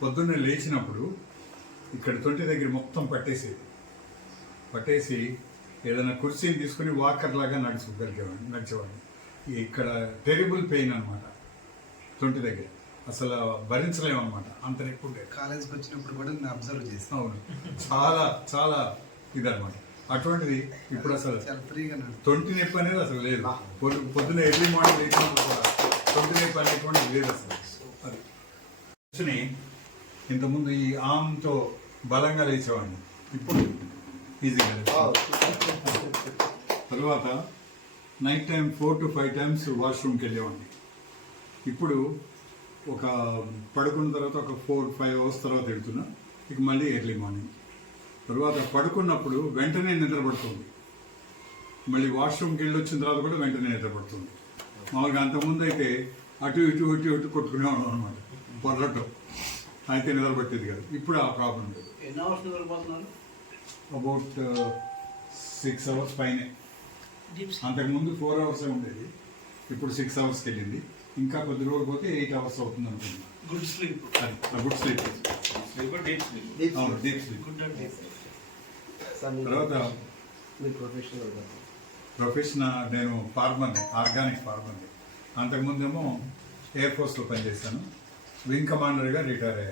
పొద్దున్నే లేచినప్పుడు ఇక్కడ తొంటి దగ్గర మొత్తం పట్టేసి ఏదైనా కుర్చీని తీసుకుని వాకర్ లాగా నడిచేవాడిని. ఇక్కడ టెరిబుల్ పెయిన్ అనమాట, తొంటి దగ్గర అసలు భరించలేమన్నమాట, అంత నొప్పి ఉండేది. కాలేజ్కి వచ్చినప్పుడు కూడా నేను అబ్జర్వ్ చేస్తాను. అవును, చాలా చాలా ఇదనమాట. అటువంటిది ఇప్పుడు అసలు ఫ్రీగా తొంటి నొప్పి అనేది అసలు లేదు. పొద్దున ఎర్లీ మార్నింగ్ లేచినప్పుడు కూడా తొంటి నొప్పి అనేటువంటిది లేదు అసలు. అది ఇంతకుముందు ఈ ఆమ్తో బలంగా లేచేవాడిని, ఇప్పుడు ఈజీగా. తర్వాత నైట్ టైం 4 to 5 times వాష్రూమ్కి వెళ్ళేవాడిని. ఇప్పుడు ఒక పడుకున్న తర్వాత ఒక 4-5 hours తర్వాత వెళ్తున్నా, ఇక మళ్ళీ ఎర్లీ మార్నింగ్. తర్వాత పడుకున్నప్పుడు వెంటనే నిద్రపడుతుంది, మళ్ళీ వాష్రూమ్కి వెళ్ళి వచ్చిన తర్వాత కూడా వెంటనే నిద్రపడుతుంది. మామూలుగా అంతకుముందు అయితే అటు ఇటు కొట్టుకునేవాడు అనమాట, పొర్రటం అయితే నిద్రపట్టేది కాదు. ఇప్పుడు ఆ ప్రాబ్లం లేదు. అబౌట్ 6 hours పైనే. అంతకుముందు 4 hours ఉండేది, ఇప్పుడు 6 hours వెళ్ళింది. ఇంకా కొద్ది రోజులు పోతే 8 hours అవుతుంది అనుకుంటున్నాను. Good sleep. Good sleep, deep sleep. తర్వాత ప్రొఫెషన్ నేను ఫార్మర్ని, ఆర్గానిక్ ఫార్మర్ని. అంతకుముందేమో ఎయిర్ ఫోర్స్లో పనిచేశాను, వింగ్ కమాండర్గా రిటైర్ అయ్యాను.